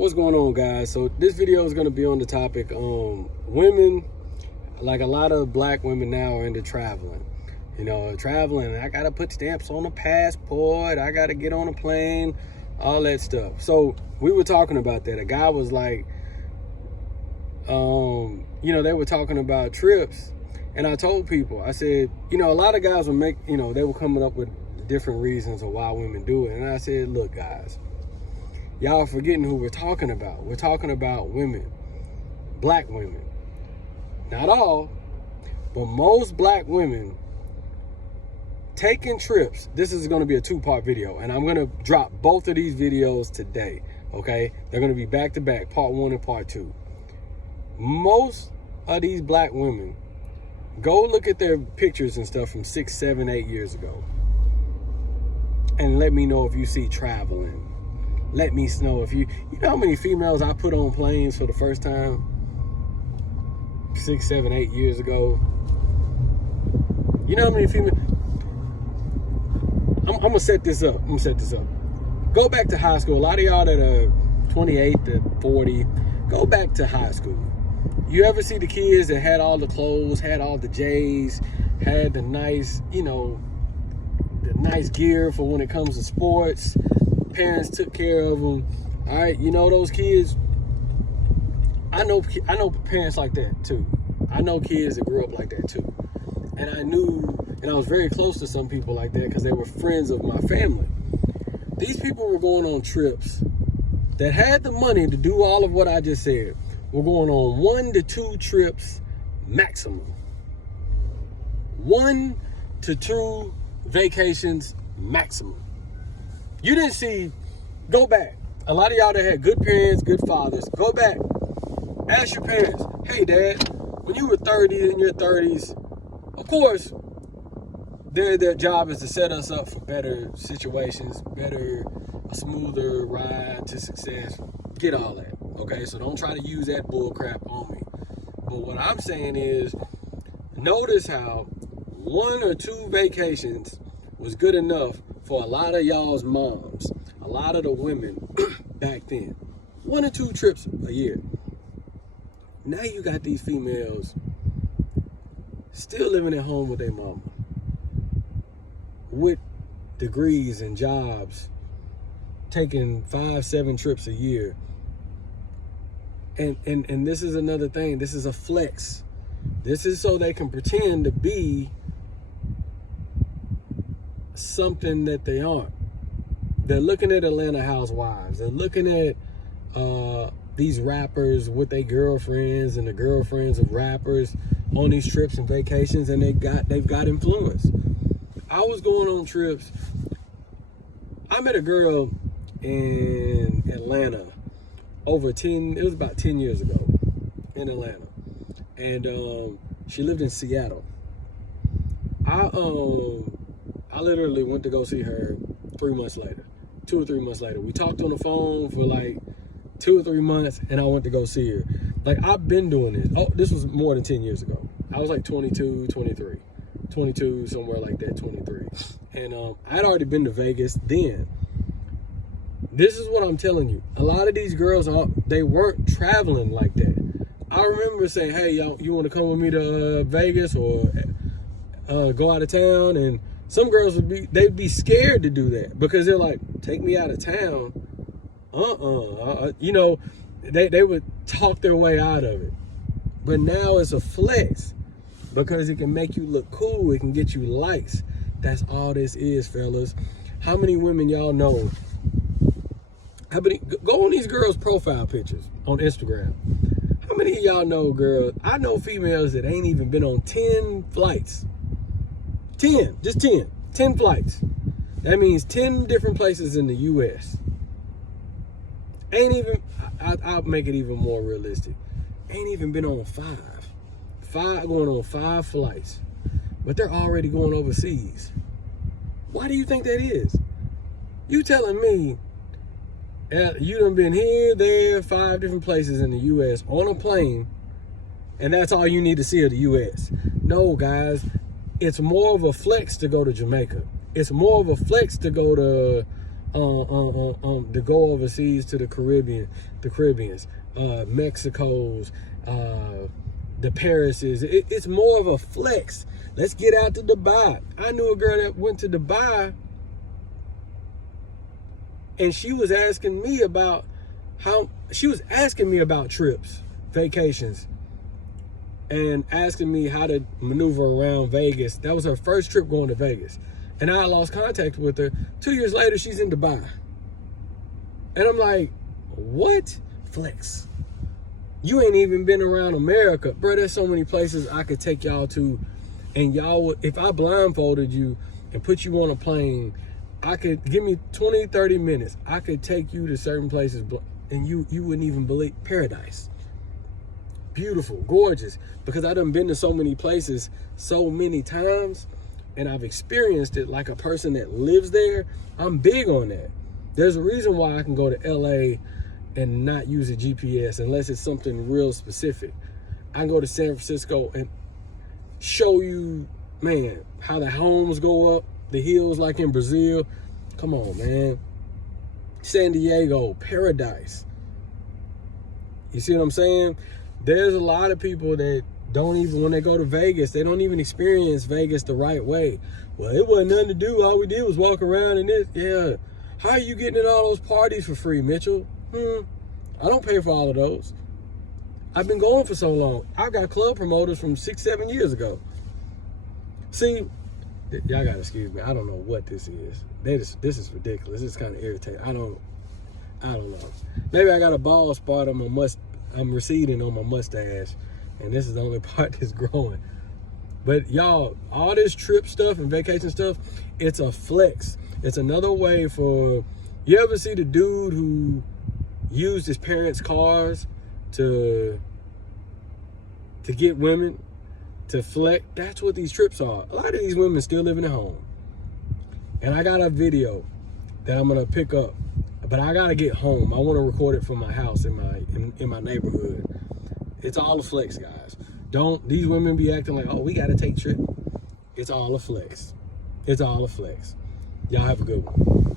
What's going on, guys? So this video is going to be on the topic women. Like, a lot of black women now are into traveling. You know, traveling, I gotta put stamps on a passport, I gotta get on a plane, all that stuff. So we were talking about that. A guy was like, you know, they were talking about trips, and I told people, I said, you know, a lot of guys would they were coming up with different reasons of why women do it. And I said, look, guys, y'all are forgetting who we're talking about. We're talking about women, black women. Not all, but most black women taking trips. This is going to be a two-part video, and I'm going to drop both of these videos today, okay? They're going to be back-to-back, part 1 and part 2. Most of these black women, go look at their pictures and stuff from 6, 7, 8 years ago, and let me know if you see traveling. Let me know if you know how many females I put on planes for the first time 6, 7, 8 years ago. You know how many females? I'm gonna set this up. Go back to high school. A lot of y'all that are 28 to 40, go back to high school. You ever see the kids that had all the clothes, had all the J's, had the nice, you know, the nice gear for when it comes to sports? Parents took care of them. All right, you know those kids. I know parents like that too. I know kids that grew up like that too. And I was very close to some people like that because they were friends of my family. These people were going on trips that had the money to do all of what I just said. We're going on 1 to 2 trips maximum. 1 to 2 vacations maximum. You didn't see, go back. A lot of y'all that had good parents, good fathers, go back. Ask your parents, hey, Dad, when you were 30, in your 30s, of course, their job is to set us up for better situations, a smoother ride to success. Get all that, okay? So don't try to use that bull crap on me. But what I'm saying is, notice how 1 or 2 vacations was good enough for a lot of y'all's moms, a lot of the women back then. 1 or 2 trips a year. Now you got these females still living at home with their mama, with degrees and jobs, taking 5, 7 trips a year. And this is another thing. This is a flex. This is so they can pretend to be something that they aren't. They're looking at Atlanta Housewives. They're looking at these rappers with their girlfriends and the girlfriends of rappers on these trips and vacations, and they've got influence. I was going on trips. I met a girl in Atlanta it was about 10 years ago in Atlanta. And she lived in Seattle. I literally went to go see her 3 months later, 2 or 3 months later. We talked on the phone for like 2 or 3 months, and I went to go see her. Like, I've been doing this. Oh, this was more than 10 years ago. I was like 22, 23. 22, somewhere like that, 23. And I'd already been to Vegas then. This is what I'm telling you. A lot of these girls, they weren't traveling like that. I remember saying, hey, y'all, you want to come with me to Vegas or go out of town? And some girls they'd be scared to do that because they're like, take me out of town. You know, they would talk their way out of it. But now it's a flex because it can make you look cool. It can get you likes. That's all this is, fellas. How many women y'all know? Go on these girls' profile pictures on Instagram. How many of y'all know girls? I know females that ain't even been on 10 flights. 10, just 10. 10 flights. That means 10 different places in the U.S. Ain't even, I'll make it even more realistic. Ain't even been on 5. Going on 5 flights. But they're already going overseas. Why do you think that is? You telling me you done been here, there, 5 different places in the U.S. on a plane, and that's all you need to see of the U.S. No, guys, it's more of a flex to go to Jamaica. It's more of a flex to go to to go overseas to the Caribbeans, Mexico's, the Parises. It's more of a flex. Let's get out to Dubai. I knew a girl that went to Dubai, and she was asking me about trips, vacations, and asking me how to maneuver around Vegas. That was her first trip going to Vegas. And I lost contact with her. 2 years later, she's in Dubai. And I'm like, what? Flex. You ain't even been around America. Bro, there's so many places I could take y'all to. And y'all would, if I blindfolded you and put you on a plane, I could, give me 20, 30 minutes. I could take you to certain places and you wouldn't even believe. Paradise. Beautiful, gorgeous. Because I done been to so many places so many times, and I've experienced it like a person that lives there. I'm big on that. There's a reason why I can go to LA and not use a GPS unless it's something real specific. I can go to San Francisco and show you, man, how the homes go up the hills like in Brazil. Come on, man. San Diego, paradise. You see what I'm saying? There's a lot of people that don't even, when they go to Vegas, they don't even experience Vegas the right way. Well, it wasn't nothing to do. All we did was walk around and this. Yeah. How are you getting in all those parties for free, Mitchell? I don't pay for all of those. I've been going for so long. I got club promoters from 6-7 years ago. See, y'all gotta excuse me. I don't know what this is. This is ridiculous. It's kind of irritating. I don't know. Maybe I got a bald spot on my I'm receding on my mustache, and this is the only part that's growing. But y'all, all this trip stuff and vacation stuff, it's a flex. It's another way for, you ever see the dude who used his parents' cars to get women, to flex? That's what these trips are. A lot of these women still living at home. And I got a video that I'm gonna pick up, but I gotta get home. I wanna record it from my house in my neighborhood. It's all a flex, guys. Don't these women be acting like, oh, we gotta take trip. It's all a flex. It's all a flex. Y'all have a good one.